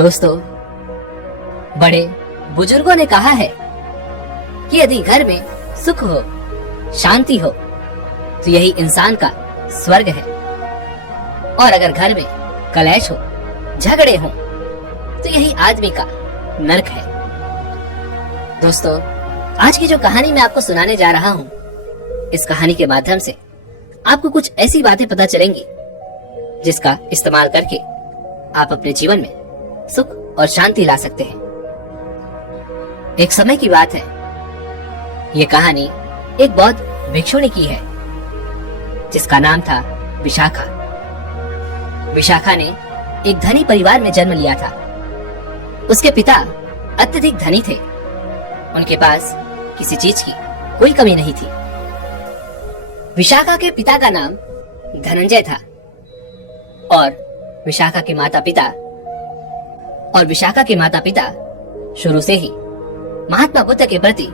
दोस्तों, बड़े बुजुर्गों ने कहा है कि यदि घर में सुख हो, शांति हो, तो यही इंसान का स्वर्ग है। और अगर घर में कलेश हो, झगड़े हो, तो यही आदमी का नरक है। दोस्तों, आज की जो कहानी मैं आपको सुनाने जा रहा हूँ, इस कहानी के माध्यम से आपको कुछ ऐसी बातें पता चलेंगी जिसका इस्तेमाल करके आप अपने जीवन में सुख और शांति ला सकते हैं। एक समय की बात है, ये कहानी एक बौद्ध भिक्षुणी की है जिसका नाम था विशाखा। विशाखा ने एक धनी परिवार में जन्म लिया था। उसके पिता अत्यधिक धनी थे। उनके पास किसी चीज की कोई कमी नहीं थी। विशाखा के पिता का नाम धनंजय था और विशाखा के माता पिता शुरू से ही महात्मा बुद्ध के प्रति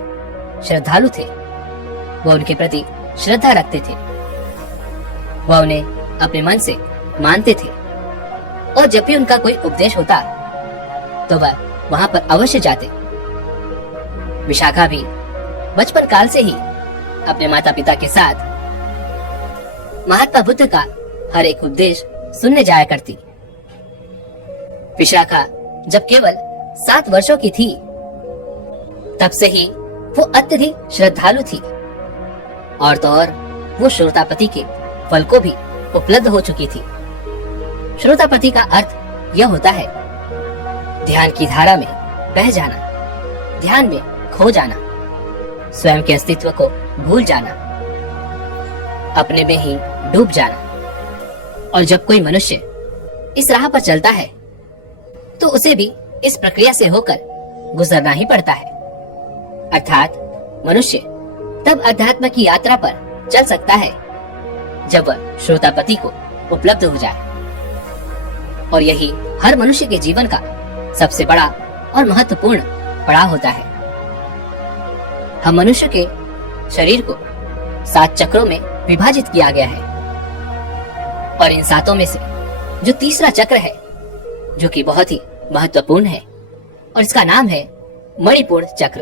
श्रद्धालु थे। वह उनके प्रति श्रद्धा रखते थे। वह उन्हें अपने मन से मानते थे और जब भी उनका कोई उपदेश होता तो वह वहां पर अवश्य जाते। विशाखा भी बचपन काल से ही अपने माता पिता के साथ महात्मा बुद्ध का हर एक उपदेश सुनने जाया करती। विशाखा जब केवल 7 वर्षों की थी, तब से ही वो अत्यधिक श्रद्धालु थी। और तो और वो श्रोतापति के फल को भी उपलब्ध हो चुकी थी। श्रोतापति का अर्थ यह होता है ध्यान की धारा में बह जाना, ध्यान में खो जाना, स्वयं के अस्तित्व को भूल जाना, अपने में ही डूब जाना। और जब कोई मनुष्य इस राह पर चलता है तो उसे भी इस प्रक्रिया से होकर गुजरना ही पड़ता है। अर्थात मनुष्य तब अध्यात्म की यात्रा पर चल सकता है जब वह श्रोतापति को उपलब्ध हो जाए। और यही हर मनुष्य के जीवन का सबसे बड़ा और महत्वपूर्ण पड़ाव होता है। हम मनुष्य के शरीर को 7 चक्रों में विभाजित किया गया है और इन 7 में से जो तीसरा चक्र है, जो कि बहुत ही महत्वपूर्ण है, और इसका नाम है मणिपुर चक्र।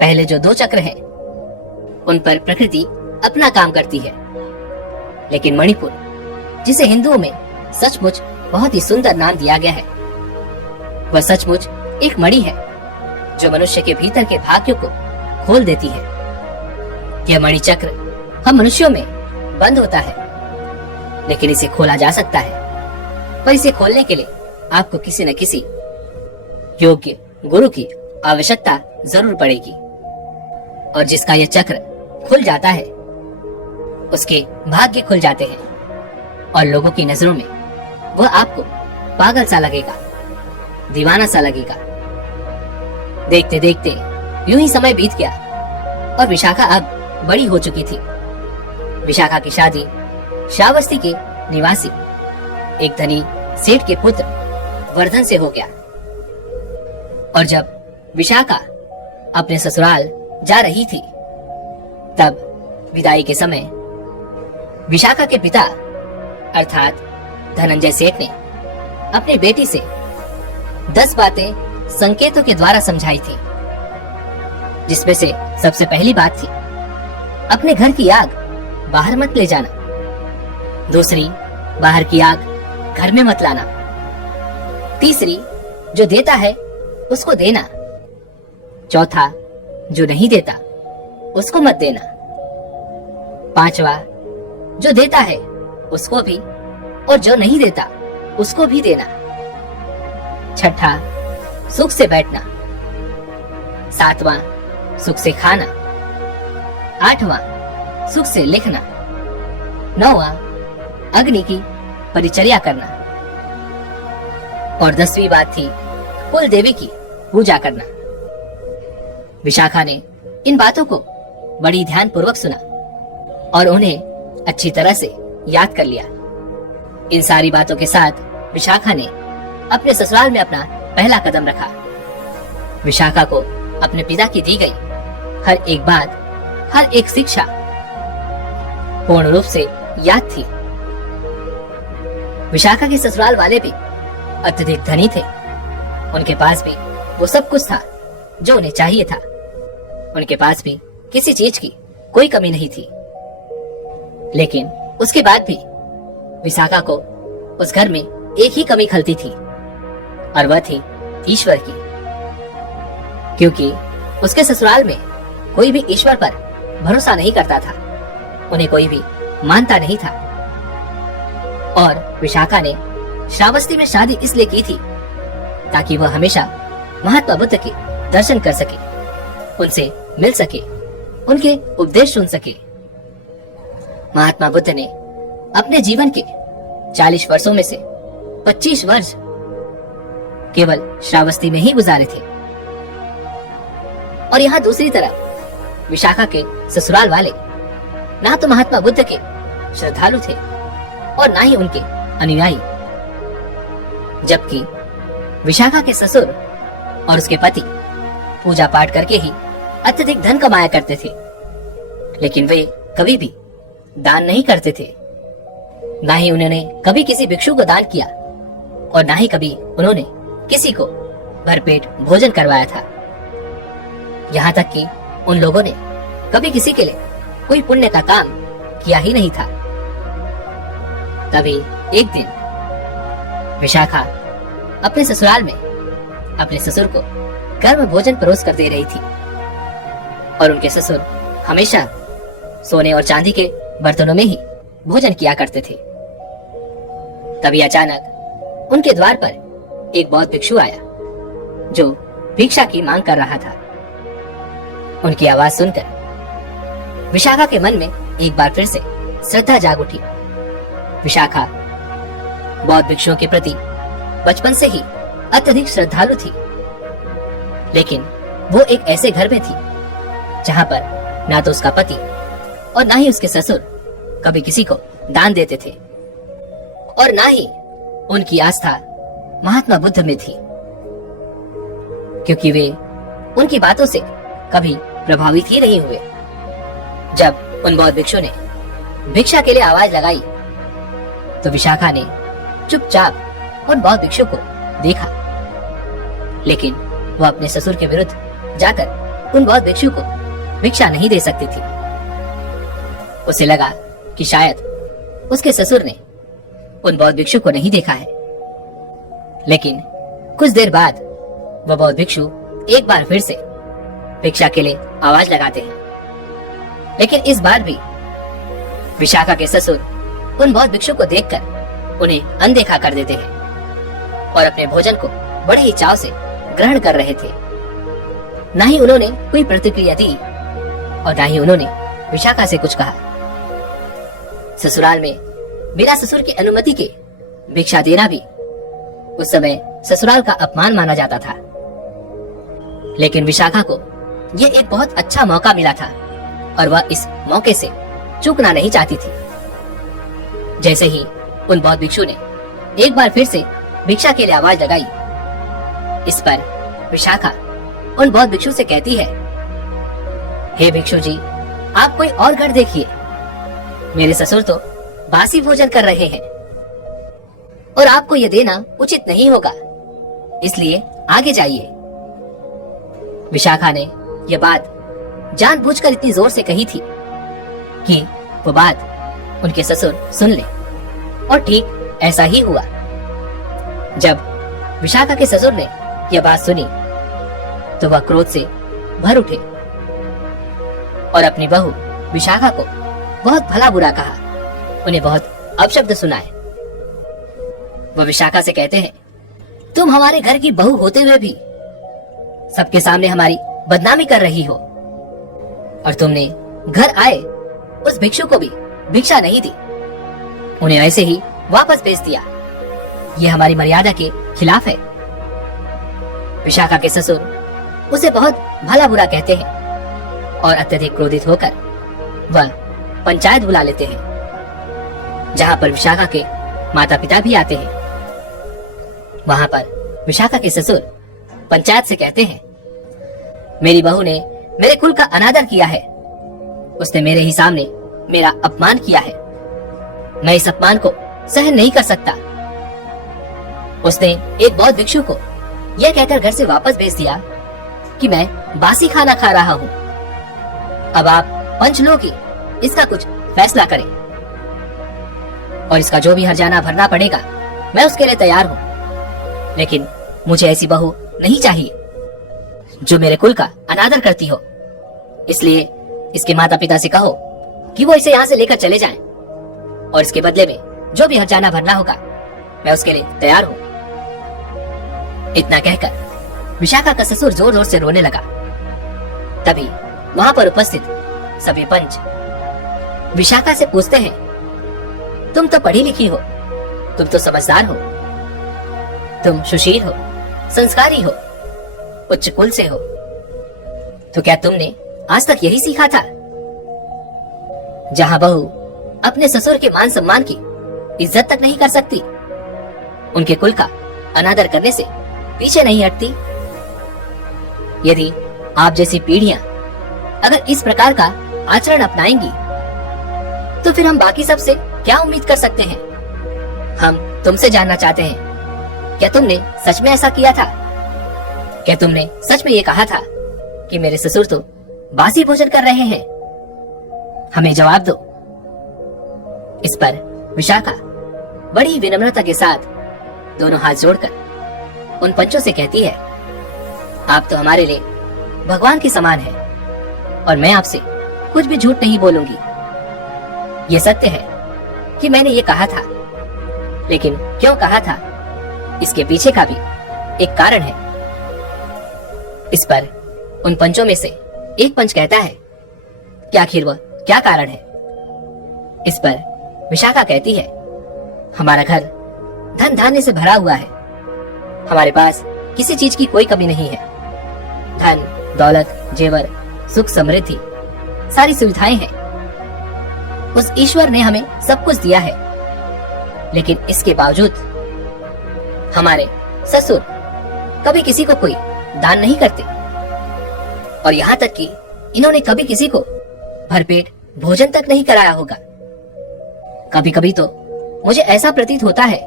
पहले जो 2 चक्र हैं, उन पर प्रकृति अपना काम करती है, लेकिन मणिपुर, जिसे हिंदुओं में सचमुच बहुत ही सुंदर नाम दिया गया है, वह सचमुच एक मणि है जो मनुष्य के भीतर के भाग्यों को खोल देती है। यह मणि चक्र हम मनुष्यों में बंद होता है, लेकिन इसे खोला जा सकता है। पर इसे खोलने के लिए आपको किसी न किसी योग्य गुरु की आवश्यकता जरूर पड़ेगी। और जिसका यह चक्र खुल जाता है, उसके भाग्य खुल जाते हैं और लोगों की नजरों में वह आपको पागल सा लगेगा, दीवाना सा लगेगा। देखते देखते यूं ही समय बीत गया और विशाखा अब बड़ी हो चुकी थी। विशाखा की शादी श्रावस्ती के निवासी एक धनी सेठ के पुत्र वर्धन से हो गया। और जब विशाखा अपने ससुराल जा रही थी, तब विदाई के समय विशाखा के पिता अर्थात धनंजय सेठ ने अपनी बेटी से 10 बातें संकेतों के द्वारा समझाई थी, जिसमें से सबसे पहली बात थी अपने घर की आग बाहर मत ले जाना। दूसरी, बाहर की आग घर में मत लाना। तीसरी, जो देता है उसको देना। चौथा, जो नहीं देता उसको मत देना। 5वां, जो देता है उसको भी और जो नहीं देता उसको भी देना। 6ठा, सुख से बैठना। 7वां, सुख से खाना। 8वां, सुख से लिखना। 9वां, अग्नि की परिचर्या करना। और 10वीं बात थी कुल देवी की पूजा करना। विशाखा ने इन बातों को बड़ी ध्यानपूर्वक सुना और उन्हें अच्छी तरह से याद कर लिया। इन सारी बातों के साथ विशाखा ने अपने ससुराल में अपना पहला कदम रखा। विशाखा को अपने पिता की दी गई हर एक बात, हर एक शिक्षा पूर्ण रूप से याद थी। विशाखा के ससुराल वाले भी अत्यधिक धनी थे। उनके पास भी वो सब कुछ था जो उन्हें चाहिए था। उनके पास भी किसी चीज की कोई कमी नहीं थी। लेकिन उसके बाद भी विशाखा को उस घर में एक ही कमी खलती थी, और वह थी ईश्वर की। क्योंकि उसके ससुराल में कोई भी ईश्वर पर भरोसा नहीं करता था, उन्हें कोई भी मानता नहीं था। और विशाखा ने श्रावस्ती में शादी इसलिए की थी ताकि वह हमेशा महात्मा बुद्ध के दर्शन कर सके, उनसे मिल सके, उनके उपदेश सुन सके। महात्मा बुद्ध ने अपने जीवन के 40 वर्षों में से 25 वर्ष केवल श्रावस्ती में ही गुजारे थे। और यहाँ दूसरी तरफ विशाखा के ससुराल वाले ना तो महात्मा बुद्ध के श्रद्धालु थे और ना ही उनके अनुयायी। जबकि विशाखा के ससुर और उसके पति पूजा पाठ करके ही अत्यधिक धन कमाया करते थे, लेकिन वे कभी भी दान नहीं करते थे। ना ही उन्होंने कभी किसी भिक्षु को दान किया और ना ही कभी उन्होंने किसी को भरपेट भोजन करवाया था। यहाँ तक कि उन लोगों ने कभी किसी के लिए कोई पुण्य का काम किया ही नहीं था। तभी एक दिन विशाखा अपने ससुराल में अपने ससुर को गर्म भोजन परोस कर दे रही थी, और उनके ससुर हमेशा सोने और चांदी के बर्तनों में ही भोजन किया करते थे। तभी अचानक उनके द्वार पर एक बौद्ध भिक्षु आया जो भिक्षा की मांग कर रहा था। उनकी आवाज सुनकर विशाखा के मन में एक बार फिर से श्रद्धा जाग उठी। विशाखा बौद्ध भिक्षुओं के प्रति बचपन से ही अत्यधिक श्रद्धालु थी, लेकिन वो एक ऐसे घर में थी जहाँ पर ना तो उसका पति और ना ही उसके ससुर कभी किसी को दान देते थे, और ना ही उनकी आस्था महात्मा बुद्ध में थी, क्योंकि वे उनकी बातों से कभी प्रभावित ही नहीं हुए। जब उन बौद्ध भिक्षु ने भिक्षा के लिए आवाज लगाई तो विशाखा ने चुपचाप उन बौद्ध भिक्षु को देखा, लेकिन वह अपने ससुर के विरुद्ध जाकर उन बौद्ध भिक्षु को भिक्षा नहीं दे सकती थी। उसे लगा कि शायद उसके ससुर ने उन बौद्ध भिक्षु को नहीं देखा है। लेकिन कुछ देर बाद वह बौद्ध भिक्षु एक बार फिर से भिक्षा के लिए आवाज लगाते हैं, लेकिन इस बार भी विशाखा के ससुर उन बौद्ध भिक्षु को देखकर उन्हें अनदेखा कर देते हैं और अपने भोजन को बड़े ही चाव से ग्रहण कर रहे थे। ना ही उन्होंने कोई प्रतिक्रिया दी और ना ही उन्होंने विशाखा से कुछ कहा। ससुराल में बिना ससुर की अनुमति के भिक्षा देना भी उस समय ससुराल का अपमान माना जाता था, लेकिन विशाखा को यह एक बहुत अच्छा मौका मिला था और वह इस मौके से चूकना नहीं चाहती थी। जैसे ही उन बौद्ध भिक्षु ने एक बार फिर से भिक्षा के लिए आवाज लगाई, इस पर विशाखा उन बौद्ध भिक्षु से कहती है, हे भिक्षु जी, आप कोई और घर देखिए, मेरे ससुर तो बासी भोजन कर रहे हैं और आपको यह देना उचित नहीं होगा, इसलिए आगे जाइए। विशाखा ने यह बात जानबूझकर इतनी जोर से कही थी कि वो बात उनके ससुर सुन ले, और ठीक ऐसा ही हुआ। जब विशाखा के ससुर ने यह बात सुनी तो वह क्रोध से भर उठे और अपनी बहू विशाखा को बहुत भला बुरा कहा, उन्हें बहुत अपशब्द सुनाए। वह विशाखा से कहते हैं, तुम हमारे घर की बहू होते हुए भी सबके सामने हमारी बदनामी कर रही हो, और तुमने घर आए उस भिक्षु को भी भिक्षा नहीं दी, उन्हें ऐसे ही वापस भेज दिया। यह हमारी मर्यादा के खिलाफ है। विशाखा के ससुर उसे बहुत भला बुरा कहते हैं और अत्यधिक क्रोधित होकर वह पंचायत बुला लेते हैं, जहाँ पर विशाखा के माता पिता भी आते हैं। वहाँ पर विशाखा के ससुर पंचायत से कहते हैं, मेरी बहू ने मेरे कुल का अनादर किया है, उसने मेरे ही सामने मेरा अपमान किया है, मैं इस अपमान को सहन नहीं कर सकता। उसने एक बौद्ध भिक्षु को यह कहकर घर से वापस भेज दिया कि मैं बासी खाना खा रहा हूँ। अब आप पंच लोग ही इसका कुछ फैसला करें और इसका जो भी हर्जाना भरना पड़ेगा मैं उसके लिए तैयार हूँ। लेकिन मुझे ऐसी बहू नहीं चाहिए जो मेरे कुल का अनादर करती हो। इसलिए इसके माता पिता से कहो कि वो इसे यहाँ से लेकर चले जाएं और इसके बदले में जो भी हर्जाना भरना होगा मैं उसके लिए तैयार हूँ। इतना कहकर विशाखा का ससुर जोर जोर से रोने लगा। तभी वहां पर उपस्थित सभी पंच विशाखा से पूछते हैं, तुम तो पढ़ी लिखी हो, तुम तो समझदार हो, तुम सुशील हो, संस्कारी हो, उच्च कुल से हो, तो क्या तुमने आज तक यही सीखा था? जहां बहू अपने ससुर के मान सम्मान की इज्जत तक नहीं कर सकती, उनके कुल का अनादर करने से पीछे नहीं हटती। यदि आप जैसी पीढ़ियां अगर इस प्रकार का आचरण अपनाएंगी तो फिर हम बाकी सब से क्या उम्मीद कर सकते हैं? हम तुमसे जानना चाहते हैं, क्या तुमने सच में ऐसा किया था? क्या तुमने सच में ये कहा था कि मेरे ससुर तो बासी भोजन कर रहे हैं? हमें जवाब दो। इस पर विशाखा बड़ी विनम्रता के साथ दोनों हाथ जोड़कर उन पंचों से कहती है, आप तो हमारे लिए भगवान के समान है और मैं आपसे कुछ भी झूठ नहीं बोलूंगी। ये सत्य है कि मैंने ये कहा था, लेकिन क्यों कहा था इसके पीछे का भी एक कारण है। इस पर उन पंचों में से एक पंच कहता है कि आखिर वह क्या कारण है? इस पर विशाखा कहती है, हमारा घर धन धान्य से भरा हुआ है, हमारे पास किसी चीज की कोई कमी नहीं है। धन दौलत जेवर सुख समृद्धि सारी सुविधाएं हैं। उस ईश्वर ने हमें सब कुछ दिया है, लेकिन इसके बावजूद हमारे ससुर कभी किसी को कोई दान नहीं करते और यहाँ तक कि इन्होंने कभी किसी को भरपेट भोजन तक नहीं कराया होगा। कभी कभी तो मुझे ऐसा प्रतीत होता है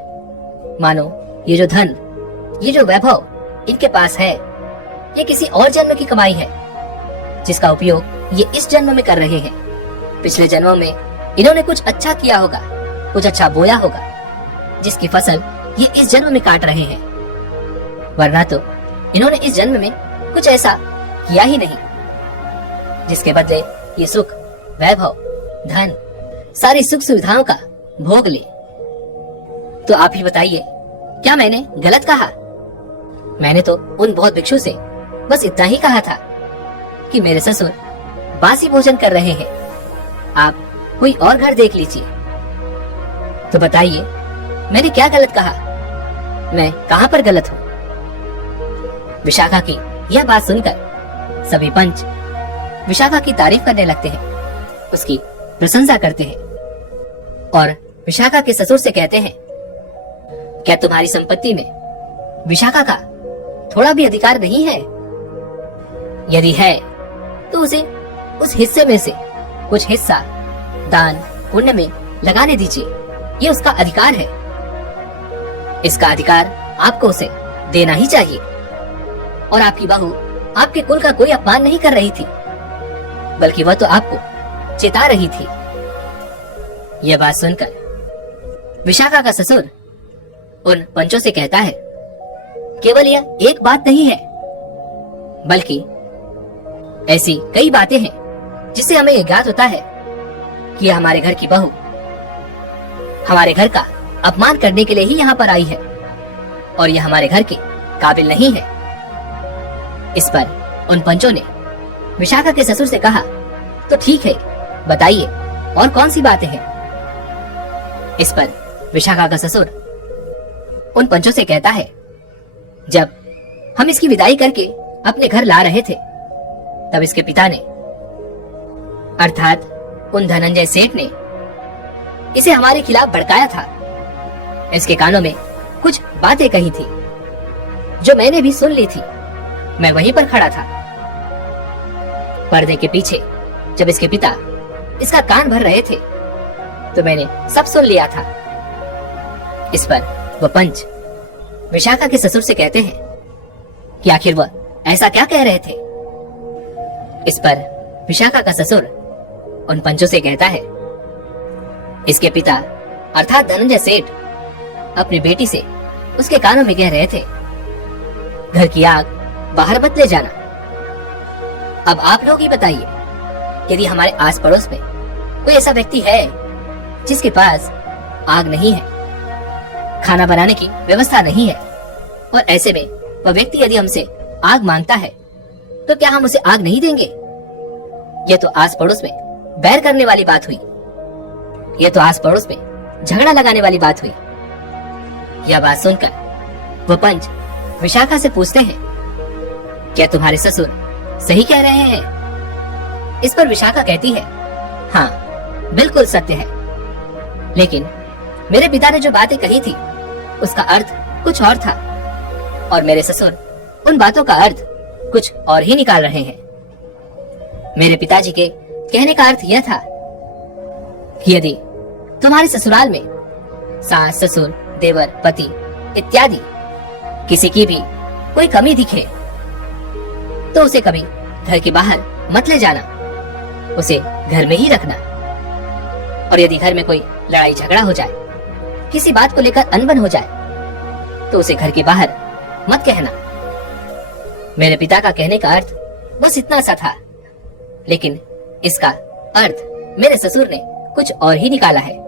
मानो ये जो धन ये जो वैभव इनके पास है ये किसी और जन्म की कमाई है, जिसका उपयोग ये इस जन्म में कर रहे हैं। पिछले जन्मों में इन्होंने कुछ अच्छा किया होगा, कुछ अच्छा बोया होगा, जिसकी फसल ये इस जन्म में काट रहे हैं। वरना तो इन्होंने इस जन्म में कुछ ऐसा किया ही नहीं जिसके बदले ये सुख वैभव धन सारी सुख सुविधाओं का भोग ले। तो आप ही बताइए, क्या मैंने गलत कहा? मैंने तो उन बौद्ध भिक्षु से बस इतना ही कहा था कि मेरे ससुर बासी भोजन कर रहे हैं, आप कोई और घर देख लीजिए। तो बताइए मैंने क्या गलत कहा? मैं कहां पर गलत हूँ? विशाखा की यह बात सुनकर सभी पंच विशाखा की तारीफ करने लगते हैं, उसकी प्रशंसा करते हैं और विशाखा के ससुर से कहते हैं, क्या तुम्हारी संपत्ति में विशाखा का थोड़ा भी अधिकार नहीं है? यदि है तो उसे उस हिस्से में से कुछ हिस्सा दान पुण्य में लगाने दीजिए, ये उसका अधिकार है। इसका अधिकार आपको उसे देना ही चाहिए। और आपकी बहू आपके कुल का कोई अपमान नहीं कर रही थी, बल्कि वह तो आपको चेता रही थी। यह बात सुनकर विशाखा का ससुर उन पंचों से कहता है, केवल यह एक बात नहीं है, बल्कि ऐसी कई बातें हैं जिससे हमें यह ज्ञात होता है कि हमारे घर की बहू हमारे घर का अपमान करने के लिए ही यहाँ पर आई है और यह हमारे घर के काबिल नहीं है। इस पर उन पंचों ने विशाखा के ससुर से कहा, तो ठीक है, बताइए और कौन सी बातें हैं? इस पर विशाखा का ससुर उन पंचों से कहता है, जब हम इसकी विदाई करके अपने घर ला रहे थे तब इसके पिता ने अर्थात उन धनंजय सेठ ने इसे हमारे खिलाफ भड़काया था। इसके कानों में कुछ बातें कही थी जो मैंने भी सुन ली थी। मैं वहीं पर खड़ा था। पर्दे के पीछे जब इसके पिता इसका कान भर रहे थे तो मैंने सब सुन लिया था। इस पर वह पंच विशाखा के ससुर से कहते हैं कि आखिर वह ऐसा क्या कह रहे थे। इस पर विशाखा का ससुर उन पंचों से कहता है, इसके पिता अर्थात धनंजय सेठ अपनी बेटी से उसके कानों में कह रहे थे, घर की आग बाहर मत ले जाना। अब आप लोग ही बताइए, यदि हमारे आस पड़ोस में कोई ऐसा व्यक्ति है जिसके पास आग नहीं है, खाना बनाने की व्यवस्था नहीं है, और ऐसे में वह व्यक्ति यदि हमसे आग मांगता है तो क्या हम उसे आग नहीं देंगे? यह तो आस पड़ोस में बैर करने वाली बात हुई। यह तो आस पड़ोस में झगड़ा लगाने वाली बात हुई। यह बात सुनकर वो पंच विशाखा से पूछते हैं, क्या तुम्हारे ससुर सही कह रहे हैं? इस पर विशाखा कहती है, हाँ बिल्कुल सत्य है, लेकिन मेरे पिता ने जो बातें कही थी उसका अर्थ कुछ और था, और मेरे ससुर उन बातों का अर्थ कुछ और ही निकाल रहे हैं। मेरे पिताजी के कहने का अर्थ यह था कि यदि तुम्हारे ससुराल में सास, ससुर, देवर, पति इत्यादि किसी की भी कोई कमी दिखे तो उसे कभी घर के बाहर मत ले जाना, उसे घर में ही रखना। और यदि घर में कोई लड़ाई झगड़ा हो जाए, किसी बात को लेकर अनबन हो जाए, तो उसे घर के बाहर मत कहना। मेरे पिता का कहने का अर्थ बस इतना सा था, लेकिन इसका अर्थ मेरे ससुर ने कुछ और ही निकाला है।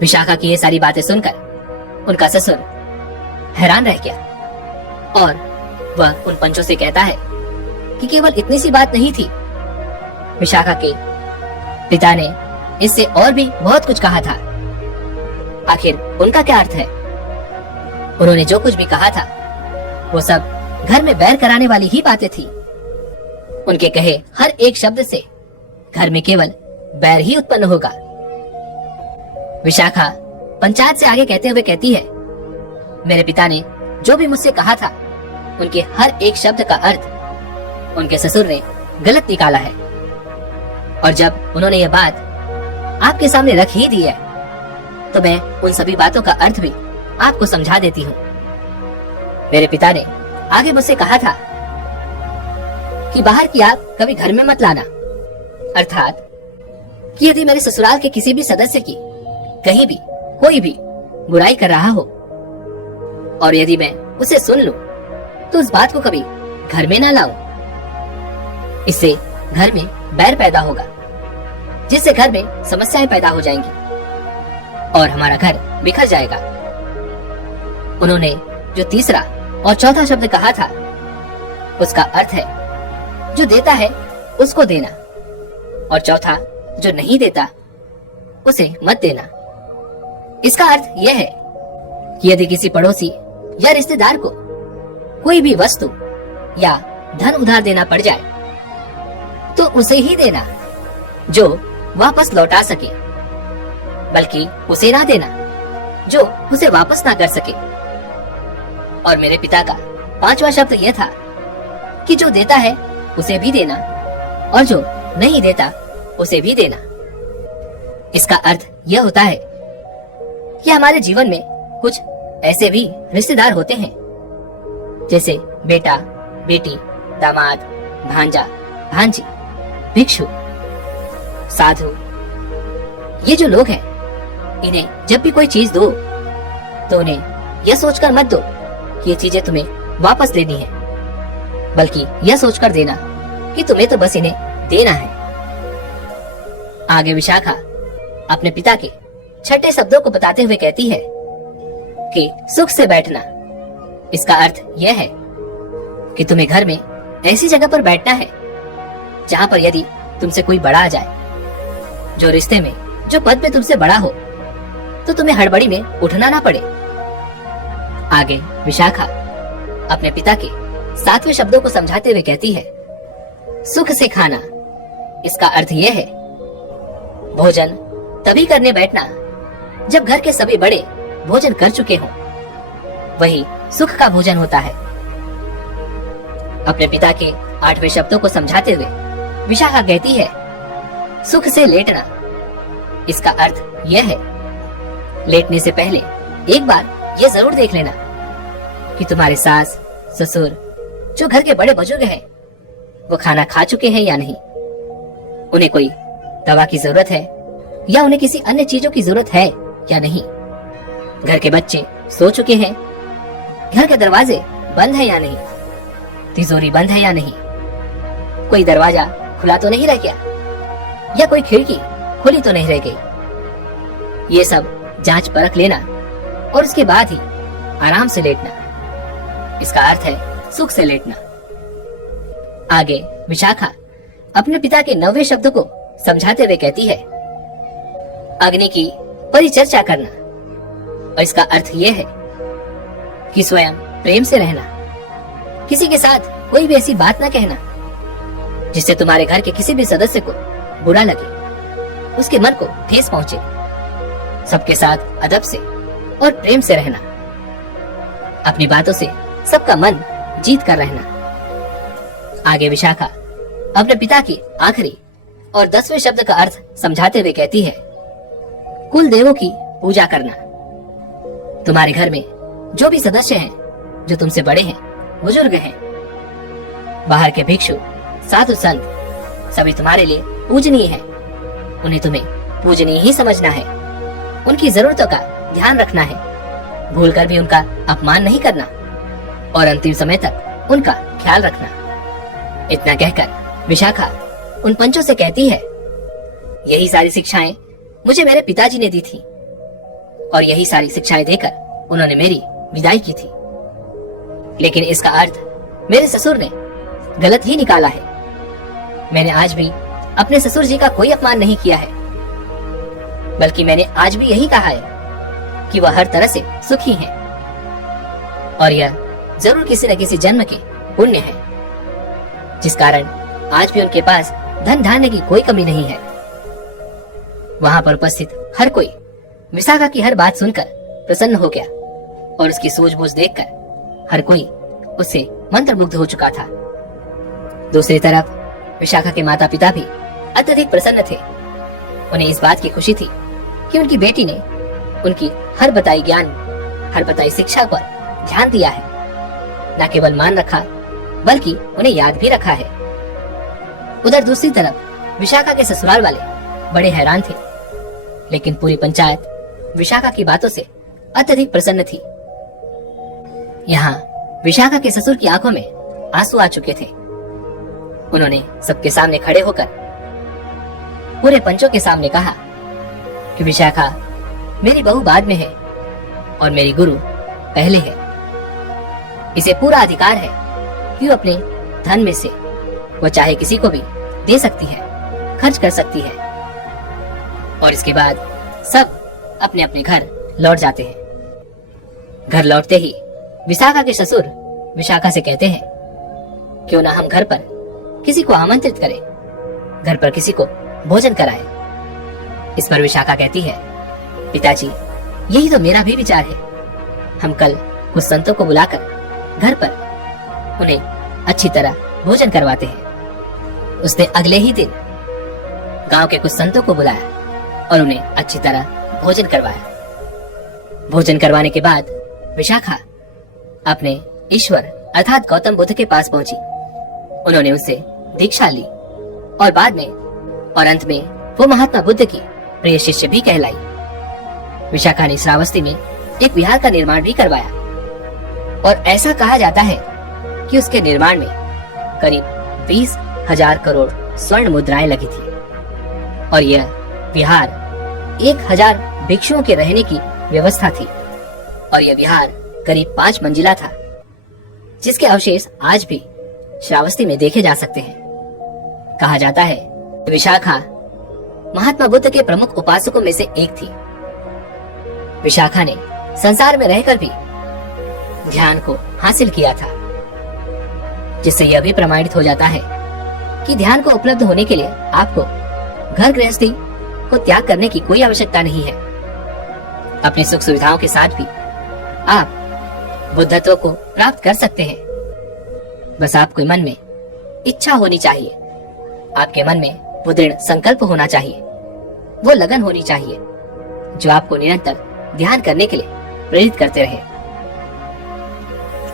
विशाखा की ये सारी बातें सुनकर उनका ससुर हैरान रह गया, और वह उन पंचों से कहता है कि केवल इतनी सी बात नहीं थी, विशाखा के पिता ने इससे और भी बहुत कुछ कहा था। आखिर उनका क्या अर्थ है? उन्होंने जो कुछ भी कहा था वो सब घर में बैर कराने वाली ही बातें थी। उनके कहे हर एक शब्द से घर में केवल बैर ही उत्पन्न होगा। विशाखा पंचायत से आगे कहते हुए कहती है, मेरे पिता ने जो भी मुझसे कहा था उनके हर एक शब्द का अर्थ उनके ससुर ने गलत निकाला है, और जब उन्होंने यह बात आपके सामने रख ही दी है तो मैं उन सभी बातों का अर्थ भी आपको समझा देती हूँ। मेरे पिता ने आगे मुझसे कहा था कि बाहर की आग कभी घर में मत लाना, अर्थात कि यदि मेरे ससुराल के किसी भी सदस्य की कहीं भी कोई भी बुराई कर रहा हो और यदि मैं उसे सुन लूं तो उस बात को कभी घर में ना लाऊं। इससे घर में बैर पैदा होगा, जिससे घर में समस्याएं पैदा हो जाएंगी और हमारा घर बिखर जाएगा। उन्होंने जो तीसरा और चौथा शब्द कहा था उसका अर्थ है जो देता है उसको देना, और चौथा जो नहीं देता उसे मत देना। इसका अर्थ यह है कि यदि किसी पड़ोसी या रिश्तेदार को कोई भी वस्तु या धन उधार देना पड़ जाए तो उसे ही देना जो वापस लौटा सके, बल्कि उसे ना देना जो उसे वापस ना कर सके। और मेरे पिता का पांचवा शब्द यह था कि जो देता है उसे भी देना, और जो नहीं देता उसे भी देना। इसका अर्थ यह होता है कि हमारे जीवन में कुछ ऐसे भी रिश्तेदार होते हैं जैसे बेटा, बेटी, दामाद, भांजा, भांजी, भिक्षु, साधु। ये जो लोग हैं, इन्हें जब भी कोई चीज दो तो उन्हें यह सोचकर मत दो कि ये चीजें तुम्हें वापस लेनी है, बल्कि यह सोचकर देना कि तुम्हें तो बस इन्हें देना है। आगे विशाखा अपने पिता के छठे शब्दों को बताते हुए कहती है कि सुख से बैठना। इसका अर्थ यह है कि तुम्हें घर में ऐसी जगह पर बैठना है जहाँ पर यदि तुमसे कोई बड़ा आ जाए, जो रिश्ते में, जो पद में तुमसे बड़ा हो, तो तुम्हें हड़बड़ी में उठना ना पड़े। आगे विशाखा अपने पिता के सातवें शब्दों को समझाते हुए कहती है, सुख से खाना। इसका अर्थ यह है भोजन तभी करने बैठना जब घर के सभी बड़े भोजन कर चुके हों, वही सुख का भोजन होता है। अपने पिता के आठवें शब्दों को समझाते हुए विशाखा कहती है, सुख से लेटना। इसका अर्थ यह है लेटने से पहले एक बार ये जरूर देख लेना कि तुम्हारे सास ससुर जो घर के बड़े बुजुर्ग हैं वो खाना खा चुके हैं या नहीं, उन्हें कोई दवा की जरूरत है या उन्हें किसी अन्य चीजों की जरूरत है या नहीं, घर के बच्चे सो चुके हैं, घर के दरवाजे बंद है या नहीं, तिजोरी बंद है या नहीं, कोई दरवाजा खुला तो नहीं रह गया या कोई खिड़की खुली तो नहीं रह गई। ये सब जांच परख लेना और उसके बाद ही आराम से लेटना। इसका अर्थ है सुख से लेटना। आगे विशाखा अपने पिता के 9वें शब्द को समझाते हुए कहती है, अग्नि की परिचर्चा करना, और इसका अर्थ यह है कि स्वयं प्रेम से रहना, किसी के साथ कोई भी ऐसी बात ना कहना जिससे तुम्हारे घर के किसी भी सदस्य को बुरा लगे, उसके मन को ठेस पहुंचे। सबके साथ अदब से और प्रेम से रहना, अपनी बातों से सबका मन जीत कर रहना। आगे विशाखा अपने पिता की आखिरी और 10वें शब्द का अर्थ समझाते हुए कहती है, कुल देवों की पूजा करना। तुम्हारे घर में जो भी सदस्य हैं, जो तुमसे बड़े हैं, बुजुर्ग हैं, बाहर के भिक्षु, साधु संत, सभी तुम्हारे लिए पूजनीय हैं। उन्हें तुम्हें पूजनीय ही समझना है, उनकी जरूरतों का ध्यान रखना है, भूलकर भी उनका अपमान नहीं करना और अंतिम समय तक उनका ख्याल रखना। इतना कहकर विशाखा उन पंचों से कहती है, यही सारी शिक्षाएं मुझे मेरे पिताजी ने दी थी और यही सारी शिक्षाएं देकर उन्होंने मेरी विदाई की थी। लेकिन इसका अर्थ मेरे ससुर ने गलत ही निकाला है। मैंने आज भी अपने ससुर जी का कोई अपमान नहीं किया है, बल्कि मैंने आज भी यही कहा है कि वह हर तरह से सुखी हैं और यह जरूर किसी न किसी जन्म के पुण्य है, जिस कारण आज भी उनके पास धन धान्य की कोई कमी नहीं है। वहां पर उपस्थित हर कोई विशाखा की हर बात सुनकर प्रसन्न हो गया और उसकी सूझबूझ देखकर हर कोई उससे मंत्रमुग्ध हो चुका था। दूसरी तरफ विशाखा के माता पिता भी अत्यधिक प्रसन्न थे। उन्हें इस बात की खुशी थी कि उनकी बेटी ने उनकी हर बताई ज्ञान, हर बताई शिक्षा पर ध्यान दिया है, न केवल मान रखा बल्कि उन्हें याद भी रखा है। उधर दूसरी तरफ विशाखा के ससुराल वाले बड़े हैरान थे, लेकिन पूरी पंचायत विशाखा की बातों से अत्यधिक प्रसन्न थी। यहाँ विशाखा के ससुर की आंखों में आंसू आ चुके थे। उन्होंने सबके सामने खड़े होकर पूरे पंचों के सामने कहा कि विशाखा मेरी बहू बाद में है और मेरी गुरु पहले है। इसे पूरा अधिकार है कि वो अपने धन में से वो चाहे किसी को भी दे सकती है, खर्च कर सकती है। और इसके बाद सब अपने अपने घर लौट जाते हैं। घर लौटते ही विशाखा के ससुर विशाखा से कहते हैं, क्यों ना हम घर पर किसी को आमंत्रित करें, घर पर किसी को भोजन कराएं। इस पर विशाखा कहती है, पिताजी यही तो मेरा भी विचार है। हम कल कुछ संतों को बुलाकर घर पर उन्हें अच्छी तरह भोजन करवाते हैं। उसने अगले ही दिन गांव के कुछ संतों को बुलाया और उन्हें अच्छी तरह भोजन करवाया। भोजन करवाने के बाद विशाखा अपने ईश्वर अर्थात गौतम बुद्ध के पास पहुंची। उन्होंने उससे दीक्षा ली और बाद में और अंत में वो महात्मा बुद्ध की प्रिय शिष्य भी कहलाई। विशाखा ने श्रावस्ती में एक विहार का निर्माण भी करवाया और ऐसा कहा जाता है कि उसके निर्माण में करीब 20,000 करोड़ स्वर्ण मुद्राएं लगी थी और यह विहार 1,000 भिक्षुओं के रहने की व्यवस्था थी और यह विहार करीब 5 मंजिला था, जिसके अवशेष आज भी श्रावस्ती में देखे जा सकते हैं। कहा जाता है कि विशाखा महात्मा बुद्ध के प्रमुख उपासकों में से एक थी। विशाखा ने संसार में रहकर भी ध्यान को हासिल किया था, जिससे यह भी प्रमाणित हो जाता है कि ध्यान को उपलब्ध होने के लिए आपको घर गृहस्थी को त्याग करने की कोई आवश्यकता नहीं है। अपनी सुख सुविधाओं के साथ भी आप बुद्धत्व को प्राप्त कर सकते हैं। बस आपके मन में इच्छा होनी चाहिए, आपके मन में वो दृढ़ संकल्प होना चाहिए, वो लगन होनी चाहिए जो आपको निरंतर ध्यान करने के लिए प्रेरित करते रहे।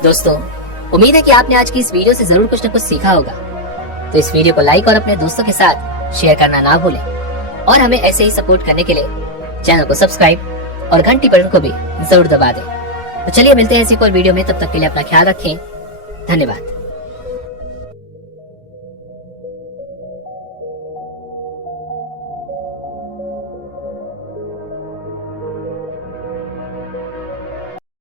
दोस्तों, उम्मीद है कि आपने आज की इस वीडियो से जरूर कुछ न कुछ सीखा होगा। तो इस वीडियो को लाइक और अपने दोस्तों के साथ शेयर करना ना भूलें और हमें ऐसे ही सपोर्ट करने के लिए चैनल को सब्सक्राइब और घंटी बटन को भी जरूर दबा दें। तो चलिए मिलते हैं ऐसी कोई वीडियो में, तब तक के लिए अपना ख्याल रखें। धन्यवाद।